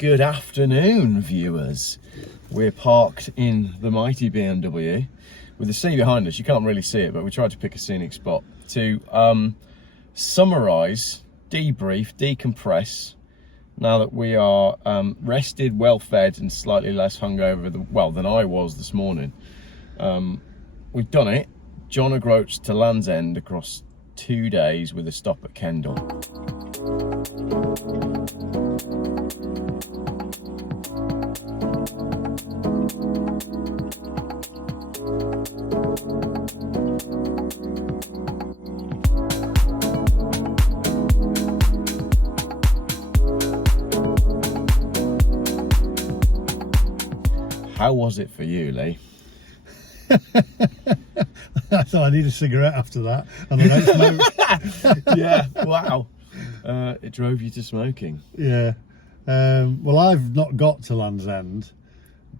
Good afternoon, viewers. We're parked in the mighty BMW with the sea behind us. You can't really see it, but we tried to pick a scenic spot to summarise, debrief, decompress. Now that we are rested, well fed, and slightly less hungover than I was this morning. We've done it. John O'Groats to Land's End across 2 days with a stop at Kendal. How was it for you, Lee? I thought I need a cigarette after that, and I don't smoke. Yeah, wow. It drove you to smoking. Yeah. Well, I've not got to Land's End.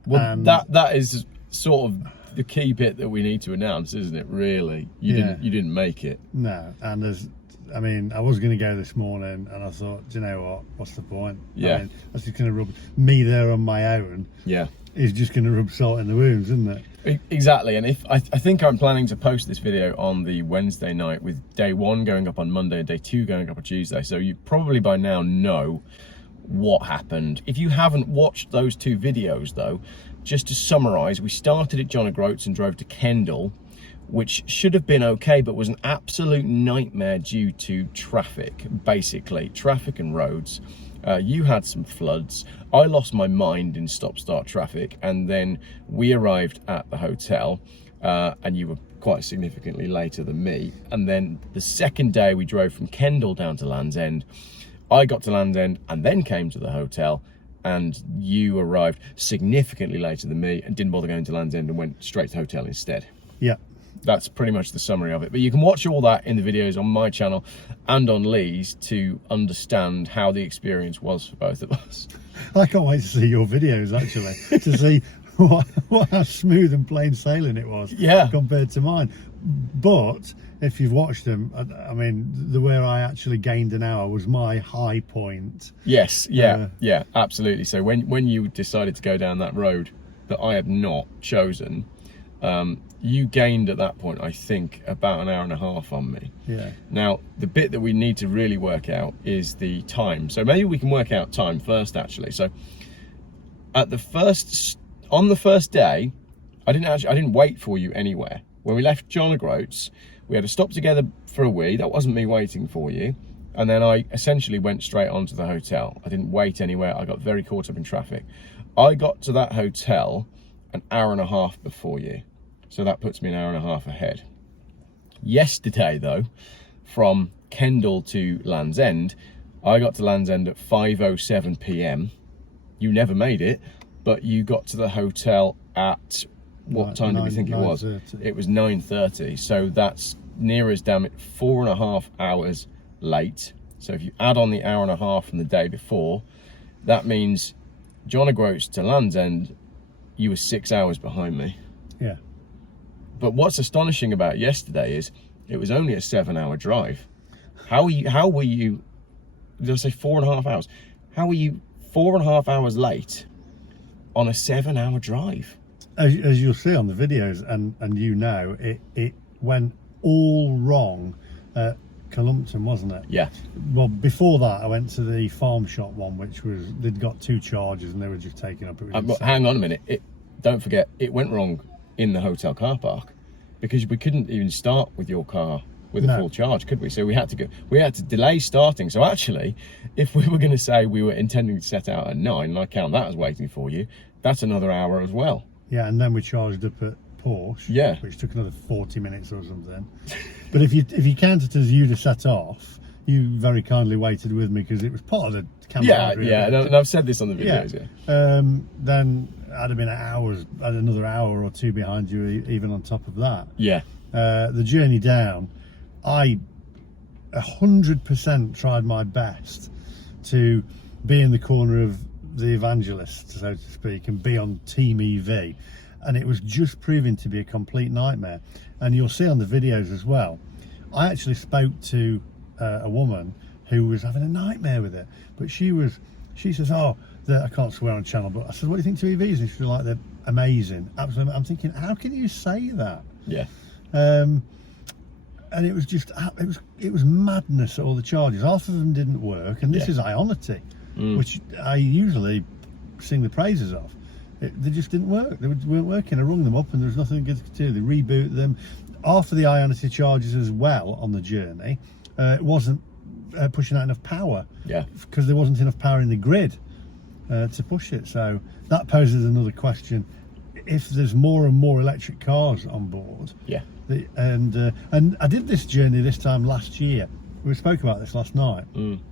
Well, that is sort of the key bit that we need to announce, isn't it? Really, you didn't make it. No, and I was going to go this morning, and I thought, do you know what? What's the point? Yeah. I mean, that's just going to rub me there on my own. Yeah. Is just going to rub salt in the wounds, isn't it? Exactly. And if I think I'm planning to post this video on the Wednesday night, with day 1 going up on Monday and day 2 going up on Tuesday. So you probably by now know what happened. If you haven't watched those 2 videos though, just to summarise, we started at John O'Groats and drove to Kendal, which should have been okay, but was an absolute nightmare due to traffic, basically. Traffic and roads. You had some floods. I lost my mind in stop-start traffic, and then we arrived at the hotel, and you were quite significantly later than me. And then the second day we drove from Kendal down to Land's End. I got to Land's End and then came to the hotel, and you arrived significantly later than me and didn't bother going to Land's End and went straight to the hotel instead. Yeah. That's pretty much the summary of it. But you can watch all that in the videos on my channel and on Lee's to understand how the experience was for both of us. I can't wait to see your videos, actually, to see how smooth and plain sailing it was, yeah, compared to mine. But if you've watched them, I mean, the way I actually gained an hour was my high point. Yes, yeah, yeah, absolutely. So when you decided to go down that road that I had not chosen, you gained at that point, I think, about an hour and a half on me. Yeah. Now, the bit that we need to really work out is the time. So maybe we can work out time first, actually. So on the first day, I didn't wait for you anywhere. When we left John O'Groats, we had a stop together for a wee. That wasn't me waiting for you. And then I essentially went straight on to the hotel. I didn't wait anywhere. I got very caught up in traffic. I got to that hotel an hour and a half before you. So that puts me an hour and a half ahead. Yesterday though, from Kendal to Land's End, I got to Land's End at 5:07 p.m. You never made it, but you got to the hotel at, what time did we think it was? 9:30. It was 9:30, so that's near as damn it 4.5 hours late. So if you add on the hour and a half from the day before, that means John O'Groats to Land's End, you were 6 hours behind me. Yeah. But what's astonishing about yesterday is it was only a 7-hour drive. How were you, did I say 4.5 hours? How were you 4.5 hours late on a 7-hour drive? As you'll see on the videos, and you know, it went all wrong at Columpton, wasn't it? Yeah. Well, before that, I went to the farm shop one, which was, they'd got 2 charges and they were just taking up. Hang on a minute. Don't forget, it went wrong in the hotel car park, because we couldn't even start with your car with a full charge, could we? So we had to delay starting. So actually, if we were going to say we were intending to set out at 9, and I count that as waiting for you, that's another hour as well. Yeah, and then we charged up at Porsche, yeah, which took another 40 minutes or something. But if you count it as you to set off, you very kindly waited with me because it was part of the camaraderie. Yeah, and I've said this on the videos. Yeah. Then I'd have been another hour or 2 behind you, even on top of that. Yeah. The journey down, I 100% tried my best to be in the corner of the evangelist, so to speak, and be on Team EV, and it was just proving to be a complete nightmare. And you'll see on the videos as well, I actually spoke to a woman who was having a nightmare with it, but she was She says, oh, I can't swear on channel, but I said, what do you think to EVs? And she's like, they're amazing, absolutely. I'm thinking, how can you say that? Yeah. And it was just, it was madness at all the charges. Half of them didn't work, and this is Ionity, which I usually sing the praises of. They just didn't work. They weren't working. I rung them up and there was nothing good to do. They reboot them. Half of the Ionity charges as well on the journey, it wasn't pushing out enough power. Yeah. Because there wasn't enough power in the grid to push it. So that poses another question. If there's more and more electric cars on board, and I did this journey this time last year. We spoke about this last night. I'm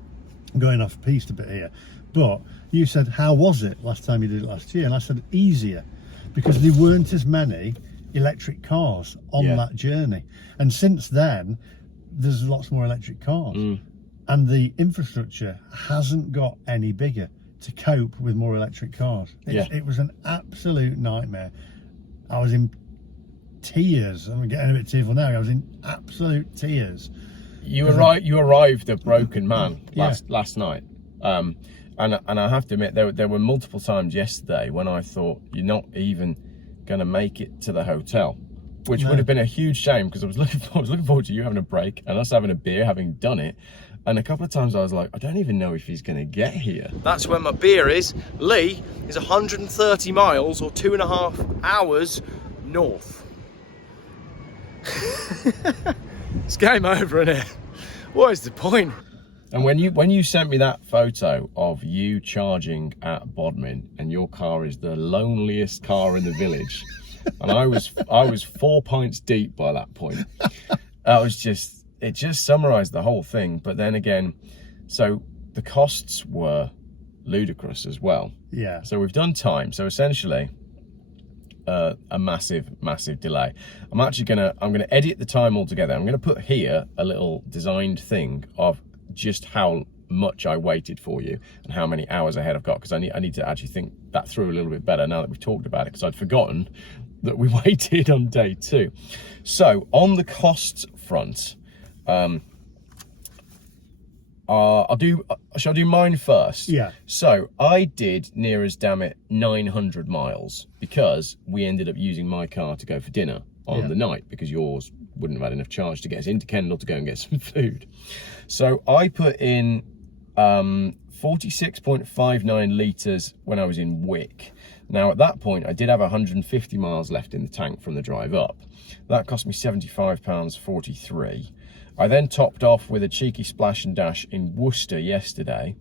going off piste a bit here, but you said, how was it last time you did it last year? And I said, easier, because there weren't as many electric cars on that journey. And since then, there's lots more electric cars, and the infrastructure hasn't got any bigger to cope with more electric cars. It was an absolute nightmare. I was in tears. I'm getting a bit tearful now. I was in absolute tears. You arrived a broken man last night, and I have to admit there were multiple times yesterday when I thought you're not even going to make it to the hotel, which would have been a huge shame, because I was looking forward to you having a break and us having a beer, having done it. And a couple of times I was like, I don't even know if he's going to get here. That's where my beer is. Lee is 130 miles or 2.5 hours north. It's game over, isn't it? What is the point? And when you sent me that photo of you charging at Bodmin, and your car is the loneliest car in the village, and I was 4 pints deep by that point. It just summarised the whole thing. But then again, so the costs were ludicrous as well. Yeah. So we've done time. So essentially, a massive delay. I'm gonna edit the time altogether. I'm gonna put here a little designed thing of just how much I waited for you and how many hours ahead I've got, because I need to actually think that through a little bit better now that we've talked about it, because I'd forgotten that we waited on day 2. So on the costs front, shall I do mine first? Yeah. So I did near as damn it 900 miles because we ended up using my car to go for dinner on the night, because yours wouldn't have had enough charge to get us into Kendal to go and get some food. So I put in 46.59 litres when I was in Wick. Now at that point I did have 150 miles left in the tank from the drive up. That cost me £75.43. I then topped off with a cheeky splash and dash in Worcester yesterday.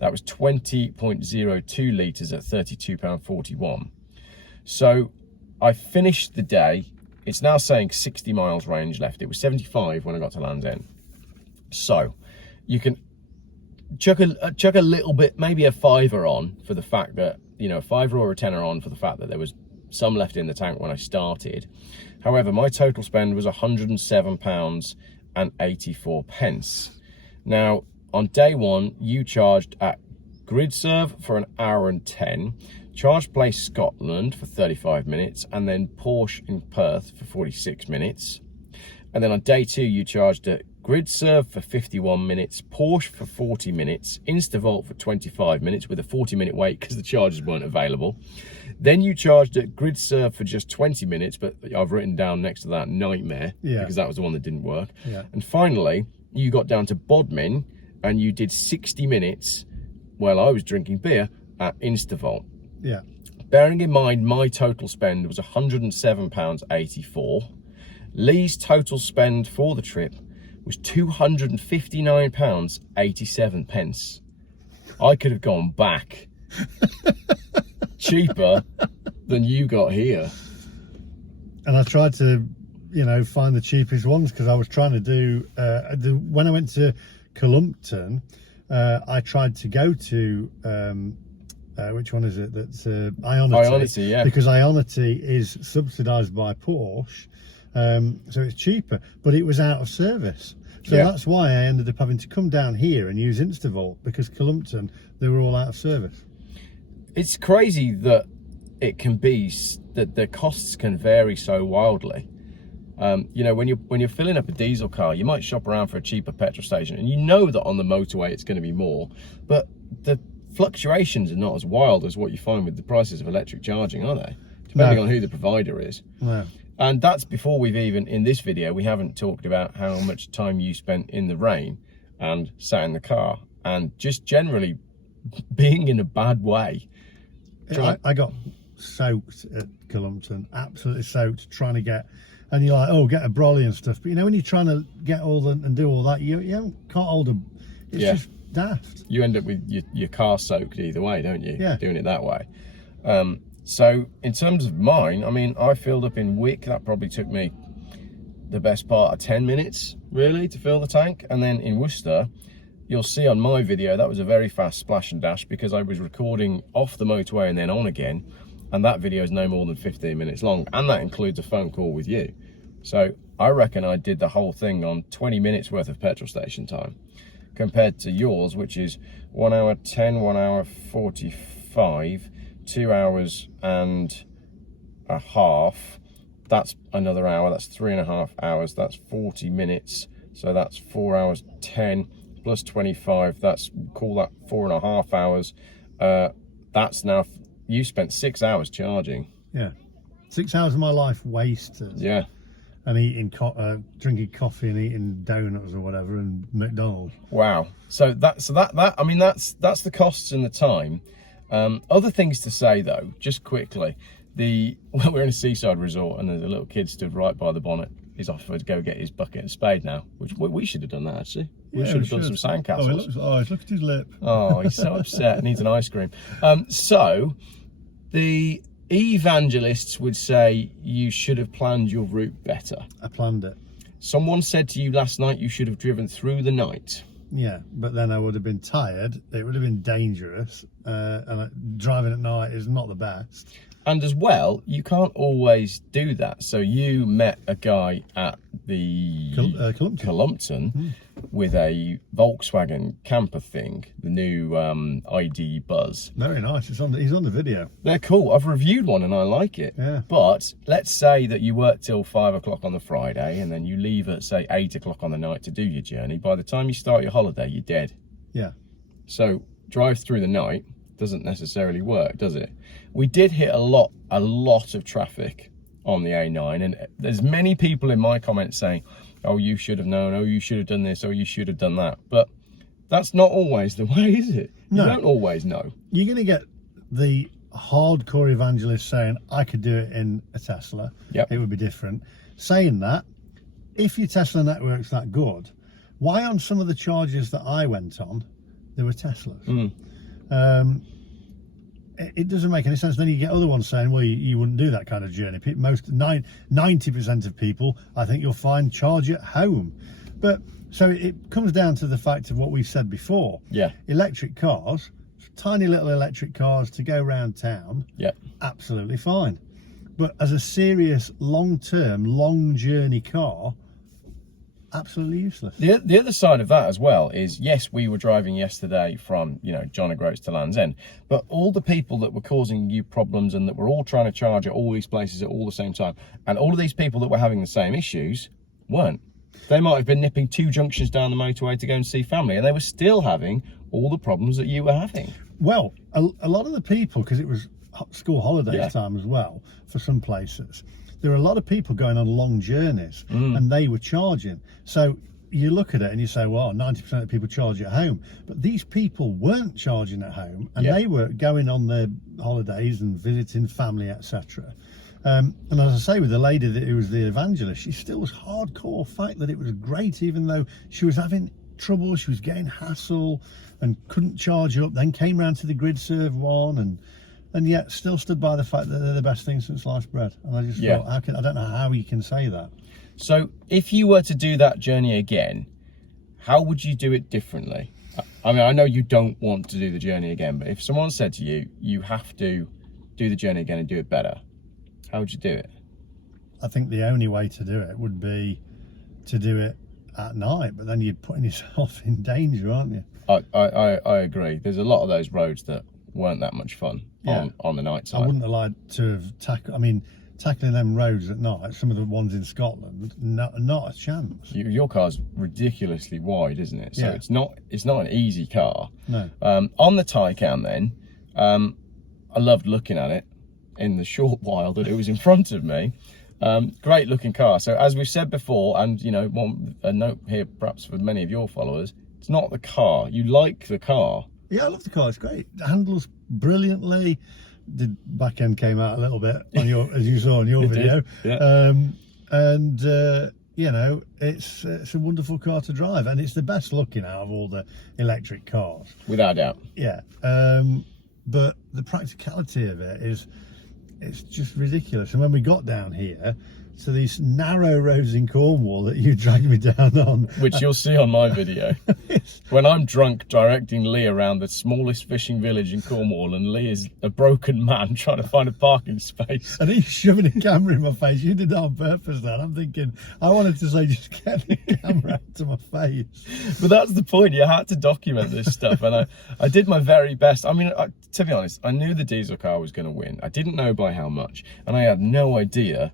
That was 20.02 litres at £32.41. So I finished the day. It's now saying 60 miles range left. It was 75 when I got to Land's End. So you can chuck a little bit, maybe a fiver on for the fact that, a fiver or a tenner on for the fact that there was some left in the tank when I started. However, my total spend was £107.84. Now, on day 1, you charged at GridServe for 1 hour and 10, Charge Place Scotland for 35 minutes, and then Porsche in Perth for 46 minutes. And then on day 2, you charged at GridServe for 51 minutes, Porsche for 40 minutes, Instavolt for 25 minutes with a 40-minute wait because the chargers weren't available. Then you charged at GridServe for just 20 minutes, but I've written down next to that nightmare because that was the one that didn't work. Yeah. And finally, you got down to Bodmin and you did 60 minutes while I was drinking beer at Instavolt. Yeah. Bearing in mind my total spend was £107.84. Lee's total spend for the trip was £259.87. I could have gone back cheaper than you got here. And I tried to, find the cheapest ones because I was trying to do, when I went to Columpton, I tried to go to, which one is it? That's Ionity. Ionity, yeah. Because Ionity is subsidised by Porsche. So it's cheaper, but it was out of service. So that's why I ended up having to come down here and use Instavolt, because Columpton, they were all out of service. It's crazy that it can be, that the costs can vary so wildly. When you're filling up a diesel car, you might shop around for a cheaper petrol station and you know that on the motorway it's going to be more, but the fluctuations are not as wild as what you find with the prices of electric charging, are they? Depending on who the provider is. No. And that's before we've even, in this video, we haven't talked about how much time you spent in the rain and sat in the car and just generally being in a bad way. I got soaked at Cullompton, absolutely soaked, trying to get, and you're like, oh, get a brolly and stuff. But you know, when you're trying to get all and do all that, you can't hold a, it's just daft. You end up with your car soaked either way, don't you? Yeah. Doing it that way. So in terms of mine, I mean, I filled up in Wick. That probably took me the best part of 10 minutes, really, to fill the tank. And then in Worcester, you'll see on my video, that was a very fast splash and dash because I was recording off the motorway and then on again. And that video is no more than 15 minutes long. And that includes a phone call with you. So I reckon I did the whole thing on 20 minutes worth of petrol station time compared to yours, which is 1 hour 10, 1 hour 45, 2 hours and a half. That's another hour, that's 3.5 hours, that's 40 minutes. So that's 4 hours 10 plus 25, that's, call that 4.5 hours. That's now, you spent 6 hours charging. Yeah, 6 hours of my life wasted. Yeah. And eating, drinking coffee and eating donuts or whatever and McDonald's. Wow. So that I mean, that's the costs and the time. Other things to say though, just quickly, we're in a seaside resort and there's a little kid stood right by the bonnet. He's offered to go get his bucket and spade now, which we should have done that actually. We should have done some sandcastles. Look at his lip. Oh, he's so upset, needs an ice cream. So the evangelists would say you should have planned your route better. I planned it. Someone said to you last night you should have driven through the night. Yeah, but then I would have been tired. It would have been dangerous, and driving at night is not the best. And as well, you can't always do that. So you met a guy at the Cullompton with a Volkswagen camper thing, the new ID Buzz. Very nice. He's on the video. They're cool. I've reviewed one and I like it. Yeah. But let's say that you work till 5 o'clock on the Friday and then you leave at say 8 o'clock on the night to do your journey. By the time you start your holiday, you're dead. Yeah. So drive through the night doesn't necessarily work, does it? We did hit a lot of traffic on the A9, and there's many people in my comments saying, oh, you should have known, oh, you should have done this, oh, you should have done that. But that's not always the way, is it? No. You don't always know. You're going to get the hardcore evangelist saying, I could do it in a Tesla. Yep. It would be different. Saying that, if your Tesla network's that good, why on some of the charges that I went on, there were Teslas? It doesn't make any sense. Then you get other ones saying, well, you wouldn't do that kind of journey. 90% of people, I think you'll find, charge at home. But so it comes down to the fact of what we said before. Yeah. Electric cars, tiny little electric cars to go around town. Yeah. Absolutely fine. But as a serious long-term, long journey car, absolutely useless. The other side of that as well is, yes, we were driving yesterday from, John O'Groats to Land's End, but all the people that were causing you problems and that were all trying to charge at all these places at all the same time, and all of these people that were having the same issues weren't. They might have been nipping 2 junctions down the motorway to go and see family, and they were still having all the problems that you were having. Well, a lot of the people, because it was school holidays time as well for some places, there were a lot of people going on long journeys and they were charging. So you look at it and you say, well, 90% of people charge at home. But these people weren't charging at home and they were going on their holidays and visiting family, etc. And as I say, with the lady who was the evangelist, she still was hardcore fact that it was great, even though she was having trouble, she was getting hassle and couldn't charge up, then came round to the grid serve one and yet still stood by the fact that they're the best thing since sliced bread. And I just thought, I don't know how you can say that. So if you were to do that journey again, how would you do it differently? I mean, I know you don't want to do the journey again, but if someone said to you, you have to do the journey again and do it better, how would you do it? I think the only way to do it would be to do it at night, but then you're putting yourself in danger, aren't you? I agree. There's a lot of those roads that weren't that much fun on the night time. I wouldn't have liked to have tackling them roads at night, some of the ones in Scotland, not a chance. Your car's ridiculously wide, isn't it? So Yeah. it's not an easy car. No. On the Taycan then, I loved looking at it in the short while that it was in front of me. Great looking car. So as we've said before, and you know, a note here perhaps for many of your followers, it's not the car. You like the car. Yeah, I love the car. It's great. It handles brilliantly. The back end came out a little bit on your, as you saw on your video. Did, yeah. You know, it's a wonderful car to drive, and it's the best looking out of all the electric cars, without doubt. Yeah. But the practicality of it is, it's just ridiculous. And when we got down here to these narrow roads in Cornwall that you dragged me down on, which you'll see on my video, when I'm drunk directing Lee around the smallest fishing village in Cornwall, and Lee is a broken man trying to find a parking space, and he's shoving a camera in my face. You did that on purpose then. I'm thinking, I wanted to say, just get the camera out to my face. But that's the point. You had to document this stuff, and I did my very best. I mean, to be honest, I knew the diesel car was going to win. I didn't know by how much, and I had no idea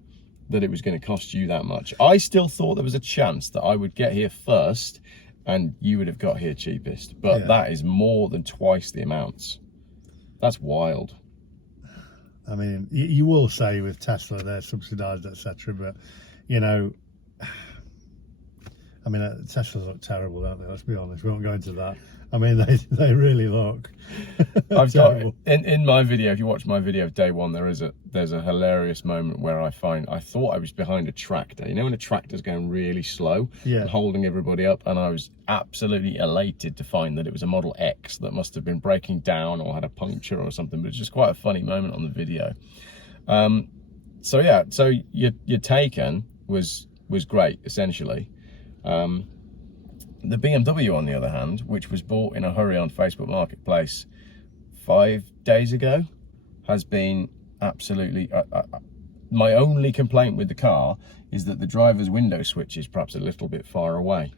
that it was going to cost you that much. I still thought there was a chance that I would get here first and you would have got here cheapest, but that is more than twice the amounts. That's wild. I mean, you will say with Tesla they're subsidised, etc., but you know, I mean, Teslas look terrible, don't they? Let's be honest. We won't go into that. I mean, they really look. I've got in my video. If you watch my video of day one, there's a hilarious moment where I thought I was behind a tractor. You know when a tractor's going really slow and holding everybody up, and I was absolutely elated to find that it was a Model X that must have been breaking down or had a puncture or something. But it's just quite a funny moment on the video. So yeah, so your Taycan was great essentially. The BMW, on the other hand, which was bought in a hurry on Facebook Marketplace 5 days ago, has been absolutely... my only complaint with the car is that the driver's window switch is perhaps a little bit far away.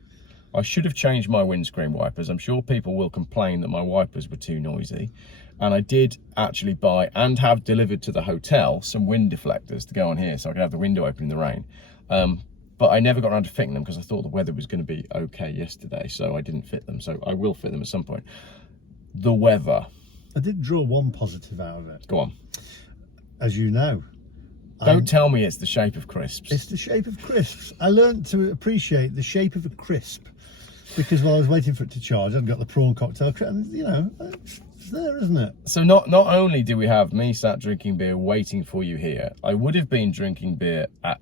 I should have changed my windscreen wipers. I'm sure people will complain that my wipers were too noisy. And I did actually buy and have delivered to the hotel some wind deflectors to go on here so I could have the window open in the rain. But I never got around to fitting them because I thought the weather was going to be okay yesterday, so I didn't fit them. So I will fit them at some point. The weather. I did draw one positive out of it. Go on. As you know. Don't tell me it's the shape of crisps. It's the shape of crisps. I learned to appreciate the shape of a crisp because while I was waiting for it to charge, I'd got the prawn cocktail, and you know, it's there, isn't it? So not only do we have me sat drinking beer waiting for you here, I would have been drinking beer at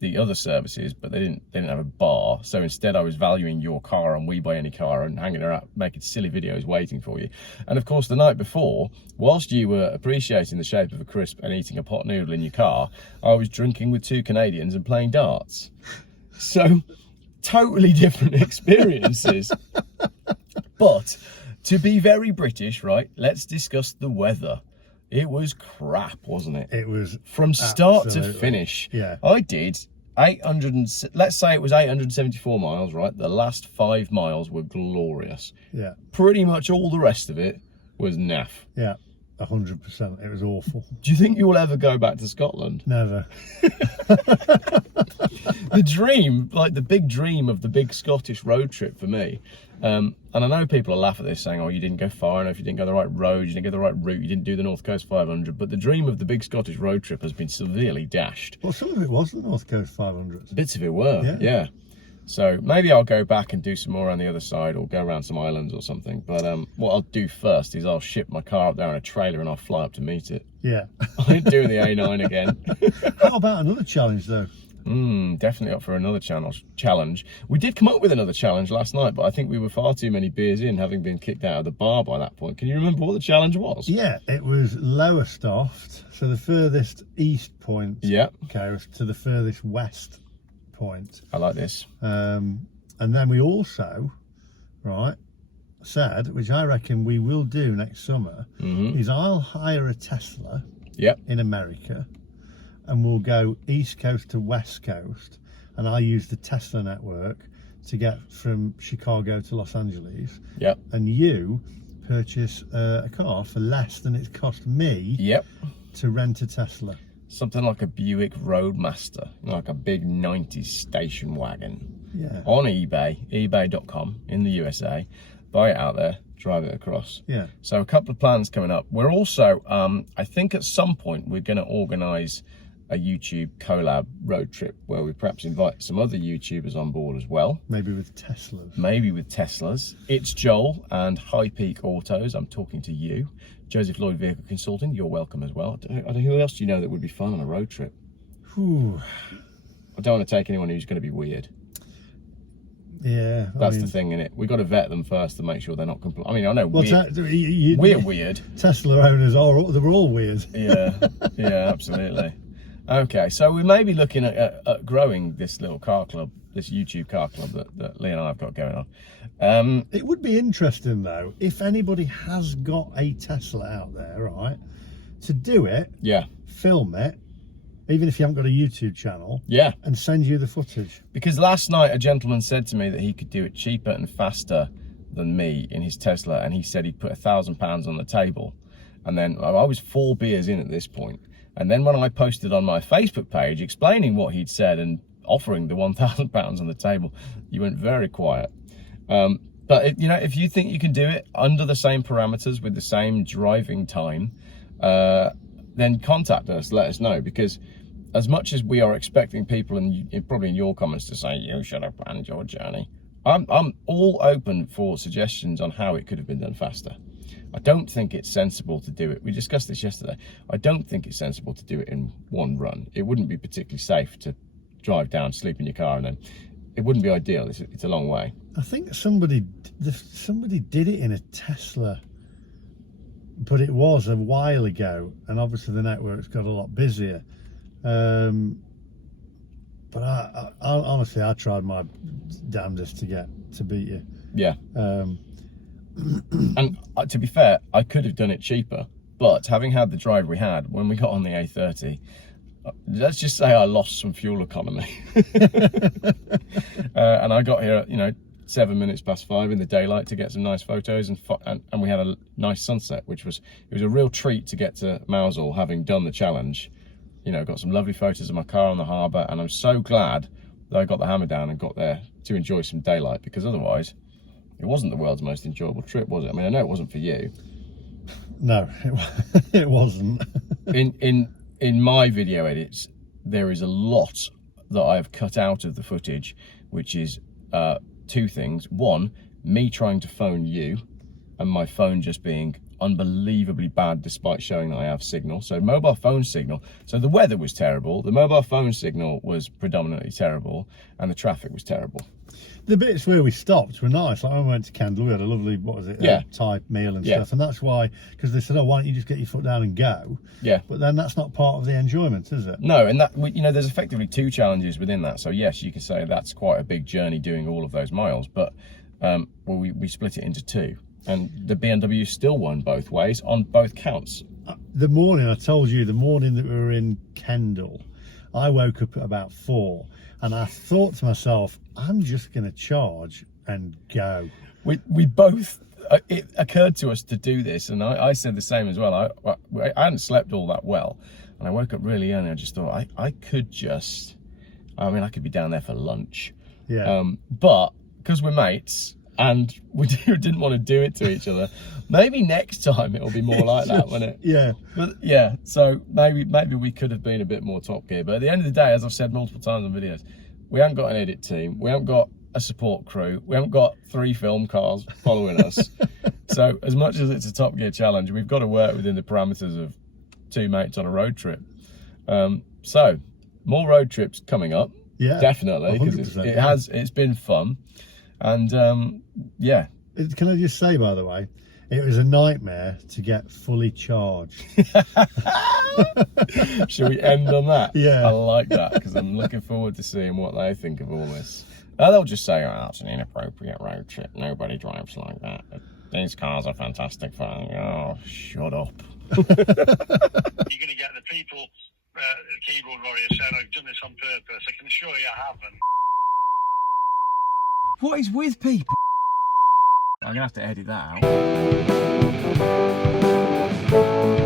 the other services, but they didn't have a bar, so instead I was valuing your car on We Buy Any Car and hanging around making silly videos waiting for you. And of course the night before, whilst you were appreciating the shape of a crisp and eating a pot noodle in your car, I was drinking with two Canadians and playing darts. So totally different experiences. But to be very British, right, let's discuss the weather. It was crap, wasn't it? It was from start to finish. Yeah. I did 800 and, let's say it was 874 miles, right? The last 5 miles were glorious. Yeah. Pretty much all the rest of it was naff. Yeah, 100%. It was awful. Do you think you will ever go back to Scotland? Never. The dream, like the big dream of the big Scottish road trip for me, and I know people will laugh at this saying, oh, you didn't go far enough, you didn't go the right road, you didn't go the right route, you didn't do the North Coast 500, but the dream of the big Scottish road trip has been severely dashed. Well, some of it was the North Coast 500. Bits of it were, yeah. So maybe I'll go back and do some more on the other side or go around some islands or something. But what I'll do first is I'll ship my car up there in a trailer and I'll fly up to meet it. Yeah. I ain't doing the A9 again. How about another challenge though? Definitely up for another challenge. We did come up with another challenge last night, but I think we were far too many beers in, having been kicked out of the bar by that point. Can you remember what the challenge was? Yeah, it was Lowestoft, so the furthest east point. Yeah. Okay, to the furthest west point. I like this. And then we also, right, said, which I reckon we will do next summer, is I'll hire a Tesla in America, and we'll go east coast to west coast, and I use the Tesla network to get from Chicago to Los Angeles. Yep. And you purchase a car for less than it's cost me to rent a Tesla. something like a Buick Roadmaster, like a big 90s station wagon, Yeah. on eBay, ebay.com in the USA, buy it out there, drive it across. Yeah. So a couple of plans coming up. We're also, I think at some point we're going to organise a YouTube collab road trip where we perhaps invite some other YouTubers on board as well. Maybe with Teslas. Maybe with Teslas. It's Joel and High Peak Autos. I'm talking to you. Joseph Lloyd Vehicle Consulting, you're welcome as well. I don't know, who else do you know that would be fun on a road trip? Whew. I don't want to take anyone who's going to be weird. Yeah. That's the thing, innit? We've got to vet them first to make sure they're not complete. I mean, I know Well, we're weird. Tesla owners they were all weird. Yeah, yeah, absolutely. Okay, so we may be looking at growing this little car club, this YouTube car club that Lee and I have got going on. It would be interesting though, if anybody has got a Tesla out there, right, to do it, Yeah, film it, even if you haven't got a YouTube channel, yeah. and send you the footage. Because last night a gentleman said to me that he could do it cheaper and faster than me in his Tesla, and he said he'd put £1,000 on the table. And then I was 4 beers in at this point. And then when I posted on my Facebook page explaining what he'd said and offering the £1,000 on the table, you went very quiet. But if you think you can do it under the same parameters with the same driving time, then contact us, let us know. Because as much as we are expecting people, and probably in your comments, to say you should have planned your journey, I'm all open for suggestions on how it could have been done faster. I don't think it's sensible to do it. We discussed this yesterday. I don't think it's sensible to do it in one run. It wouldn't be particularly safe to drive down, sleep in your car, and then it wouldn't be ideal. It's a long way. I think somebody did it in a Tesla, but it was a while ago, and obviously the network's got a lot busier. But I honestly, I tried my damnedest to beat you. Yeah. And to be fair, I could have done it cheaper, but having had the drive we had when we got on the A30, let's just say I lost some fuel economy. And I got here at 7 minutes past 5 in the daylight to get some nice photos, and we had a nice sunset, it was a real treat to get to Mousehole having done the challenge. Got some lovely photos of my car on the harbour, and I'm so glad that I got the hammer down and got there to enjoy some daylight, because otherwise it wasn't the world's most enjoyable trip, was it? I mean, I know it wasn't for you. No, it wasn't. in my video edits, there is a lot that I've cut out of the footage, which is two things. One, me trying to phone you and my phone just being unbelievably bad despite showing that I have signal. So mobile phone signal. So the weather was terrible, the mobile phone signal was predominantly terrible, and the traffic was terrible. The bits where we stopped were nice. Like when we went to Kendal, we had a lovely, Thai meal and stuff. And that's why, because they said, oh, why don't you just get your foot down and go? Yeah. But then that's not part of the enjoyment, is it? No, and that, there's effectively 2 challenges within that. So yes, you can say that's quite a big journey doing all of those miles, but we split it into 2. And the BMW still won both ways on both counts. The morning, I told you, the morning that we were in Kendal, I woke up at about 4 and I thought to myself, I'm just going to charge and go. We both, it occurred to us to do this, and I said the same as well. I hadn't slept all that well, and I woke up really early. I just thought I could be down there for lunch. Yeah. But because we're mates, and we didn't want to do it to each other, maybe next time it'll be more like that, won't it? Yeah. But yeah, so maybe we could have been a bit more top gear. But at the end of the day, as I've said multiple times on videos, we haven't got an edit team, we haven't got a support crew, we haven't got 3 film cars following us. So as much as it's a Top Gear challenge, we've got to work within the parameters of 2 mates on a road trip. So more road trips coming up. Yeah, definitely, because it's been fun. And yeah, can I just say, by the way, it was a nightmare to get fully charged. Should we end on that? Yeah, I like that, because I'm looking forward to seeing what they think of all this. They'll just say, oh, that's an inappropriate road trip, nobody drives like that, these cars are fantastic fun. Oh, shut up. You're going to get the people, the keyboard warrior saying, I've done this on purpose. I can assure you I haven't. What is with people? I'm gonna have to edit that out.